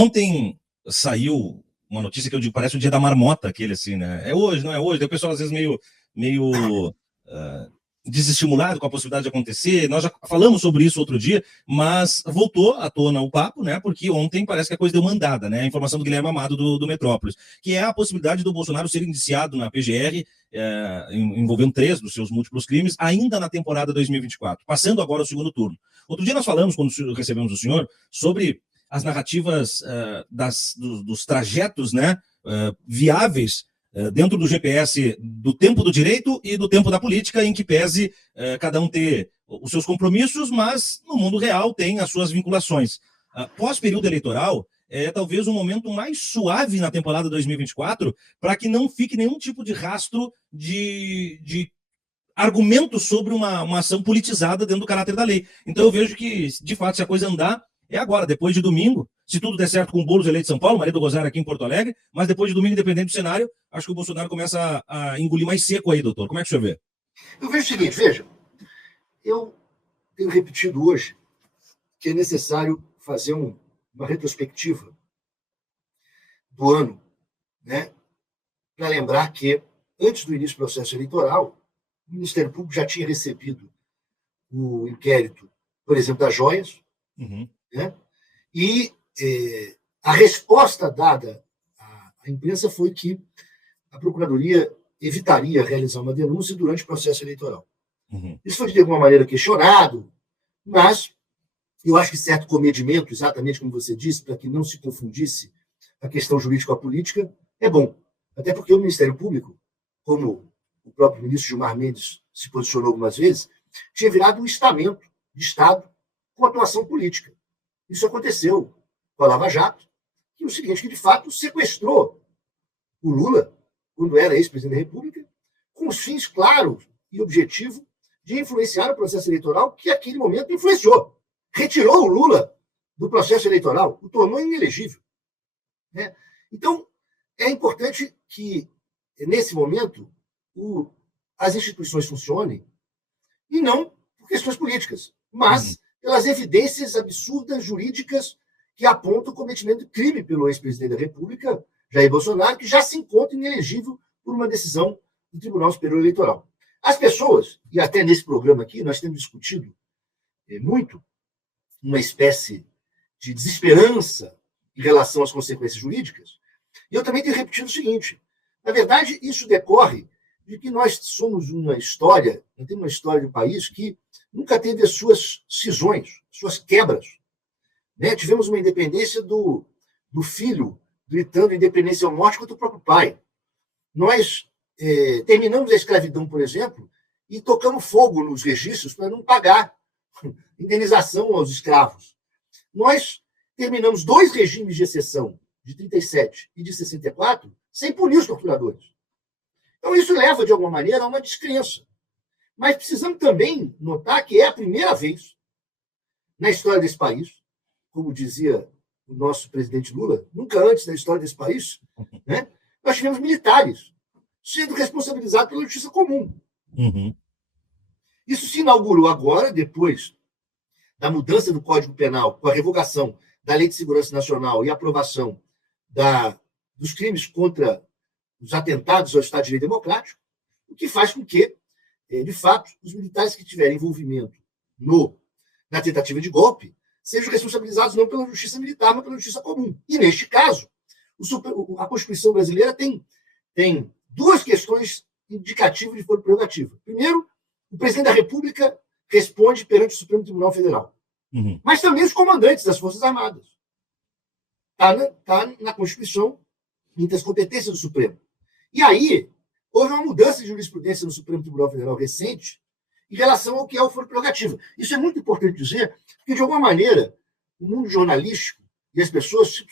Ontem saiu uma notícia que eu digo, parece o dia da marmota, aquele assim, né? É hoje, não é hoje? Daí o pessoal às vezes meio desestimulado com a possibilidade de acontecer. Nós já falamos sobre isso outro dia, mas voltou à tona o papo, né? Porque ontem parece que a coisa deu uma andada, né? A informação do Guilherme Amado do Metrópolis, que é a possibilidade do Bolsonaro ser indiciado na PGR, envolvendo 3 dos seus múltiplos crimes, ainda na temporada 2024, passando agora o segundo turno. Outro dia nós falamos, quando recebemos o senhor, sobre as narrativas dos trajetos, né, viáveis dentro do GPS do tempo do direito e do tempo da política, em que pese cada um ter os seus compromissos, mas no mundo real tem as suas vinculações. Pós-período eleitoral, é talvez um momento mais suave na temporada 2024, para que não fique nenhum tipo de rastro de argumento sobre uma ação politizada dentro do caráter da lei. Então eu vejo que, de fato, se a coisa andar, é agora, depois de domingo, se tudo der certo com o Boulos eleito em São Paulo, Maria do Rosário aqui em Porto Alegre, mas depois de domingo, independente do cenário, acho que o Bolsonaro começa a engolir mais seco aí, doutor. Como é que o senhor vê? Eu vejo o seguinte, veja, eu tenho repetido hoje que é necessário fazer uma retrospectiva do ano, né, para lembrar que, antes do início do processo eleitoral, o Ministério Público já tinha recebido o inquérito, por exemplo, das joias, né? E a resposta dada à imprensa foi que a Procuradoria evitaria realizar uma denúncia durante o processo eleitoral. Isso foi, de alguma maneira, questionado, mas eu acho que certo comedimento, exatamente como você disse, para que não se confundisse a questão jurídica com a política, é bom. Até porque o Ministério Público, como o próprio ministro Gilmar Mendes se posicionou algumas vezes, tinha virado um estamento de Estado com atuação política. Isso aconteceu com a Lava Jato, que é o seguinte, que de fato sequestrou o Lula, quando era ex-presidente da República, com os fins claros e objetivos de influenciar o processo eleitoral que, naquele momento, influenciou. Retirou o Lula do processo eleitoral, o tornou inelegível. Né? Então, é importante que, nesse momento, as instituições funcionem, e não por questões políticas, mas pelas evidências absurdas jurídicas que apontam o cometimento de crime pelo ex-presidente da República, Jair Bolsonaro, que já se encontra inelegível por uma decisão do Tribunal Superior Eleitoral. As pessoas, e até nesse programa aqui, nós temos discutido muito uma espécie de desesperança em relação às consequências jurídicas, e eu também tenho repetido o seguinte, na verdade, isso decorre de que nós somos uma história, nós temos uma história de um país que nunca teve as suas cisões, suas quebras. Né? Tivemos uma independência do filho gritando independência ou morte contra o próprio pai. Nós terminamos a escravidão, por exemplo, e tocamos fogo nos registros para não pagar indenização aos escravos. Nós terminamos 2 regimes de exceção, de 37 e de 64, sem punir os torturadores. Então, isso leva, de alguma maneira, a uma descrença. Mas precisamos também notar que é a primeira vez na história desse país, como dizia o nosso presidente Lula, nunca antes da história desse país, né, nós tivemos militares sendo responsabilizados pela justiça comum. Isso se inaugurou agora, depois da mudança do Código Penal, com a revogação da Lei de Segurança Nacional e a aprovação dos crimes contra os atentados ao Estado de Direito Democrático, o que faz com que, de fato, os militares que tiverem envolvimento na tentativa de golpe sejam responsabilizados não pela justiça militar, mas pela justiça comum. E, neste caso, a Constituição brasileira tem 2 questões indicativas de foro prerrogativa. Primeiro, o presidente da República responde perante o Supremo Tribunal Federal. Mas também os comandantes das Forças Armadas. Está na Constituição, entre as competências do Supremo. E aí, houve uma mudança de jurisprudência no Supremo Tribunal Federal recente em relação ao que é o foro prerrogativa. Isso é muito importante dizer, porque, de alguma maneira, o mundo jornalístico e as pessoas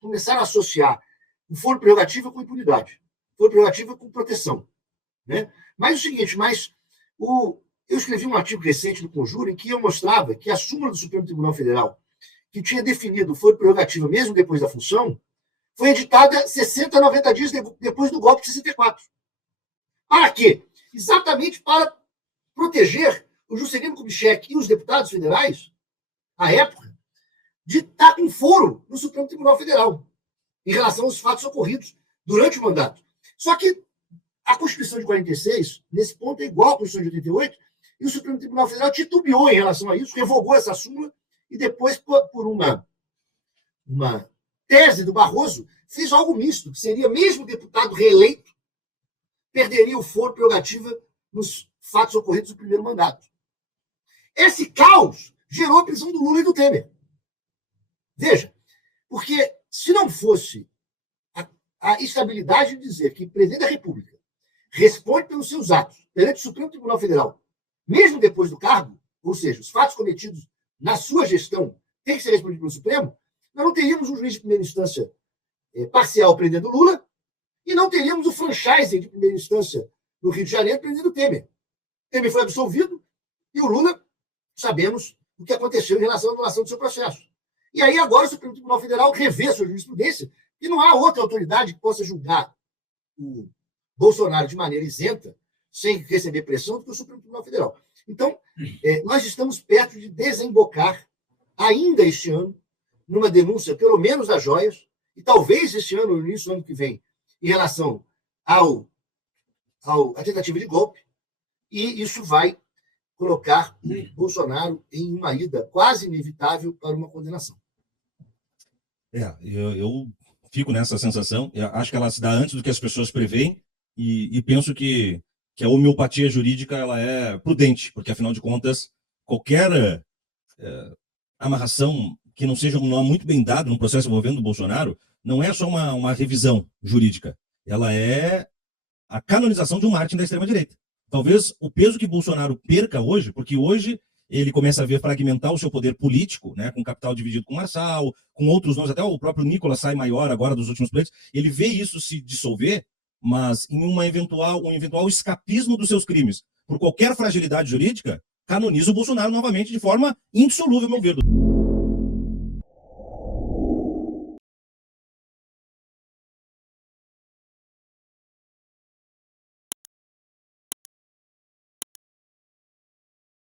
começaram a associar o foro prerrogativa com impunidade, o foro prerrogativa com proteção. Né? Mas é o seguinte, eu escrevi um artigo recente no Conjuro em que eu mostrava que a súmula do Supremo Tribunal Federal, que tinha definido o foro prerrogativa mesmo depois da função, foi editada 60 a 90 dias depois do golpe de 64. Para quê? Exatamente para proteger o Juscelino Kubitschek e os deputados federais, à época, de estar com foro no Supremo Tribunal Federal em relação aos fatos ocorridos durante o mandato. Só que a Constituição de 46, nesse ponto, é igual à Constituição de 88, e o Supremo Tribunal Federal titubeou em relação a isso, revogou essa súmula, e depois, por uma tese do Barroso, fez algo misto, que seria mesmo deputado reeleito, perderia o foro prerrogativa nos fatos ocorridos no primeiro mandato. Esse caos gerou a prisão do Lula e do Temer. Veja, porque se não fosse a estabilidade de dizer que o presidente da República responde pelos seus atos perante o Supremo Tribunal Federal, mesmo depois do cargo, ou seja, os fatos cometidos na sua gestão têm que ser respondidos pelo Supremo, nós não teríamos um juiz de primeira instância parcial prendendo Lula e não teríamos o franchising de primeira instância no Rio de Janeiro prendendo Temer. Temer foi absolvido e o Lula, sabemos o que aconteceu em relação à anulação do seu processo. E aí agora o Supremo Tribunal Federal revê sua jurisprudência e não há outra autoridade que possa julgar o Bolsonaro de maneira isenta, sem receber pressão, do que o Supremo Tribunal Federal. Então, nós estamos perto de desembocar, ainda este ano, numa denúncia, pelo menos das joias, e talvez este ano, no início do ano que vem, em relação à tentativa de golpe, e isso vai colocar o Bolsonaro em uma ida quase inevitável para uma condenação. Eu fico nessa sensação, eu acho que ela se dá antes do que as pessoas preveem, e penso que a homeopatia jurídica ela é prudente, porque, afinal de contas, qualquer amarração que não seja um nó muito bem dado no processo envolvendo o Bolsonaro, não é só uma revisão jurídica, ela é a canonização de um mártir da extrema-direita. Talvez o peso que Bolsonaro perca hoje, porque hoje ele começa a ver fragmentar o seu poder político, né, com capital dividido com Marçal, com outros nomes, até o próprio Nicolas sai maior agora dos últimos pleitos, ele vê isso se dissolver, mas em um eventual escapismo dos seus crimes, por qualquer fragilidade jurídica, canoniza o Bolsonaro novamente de forma indissolúvel, meu ver.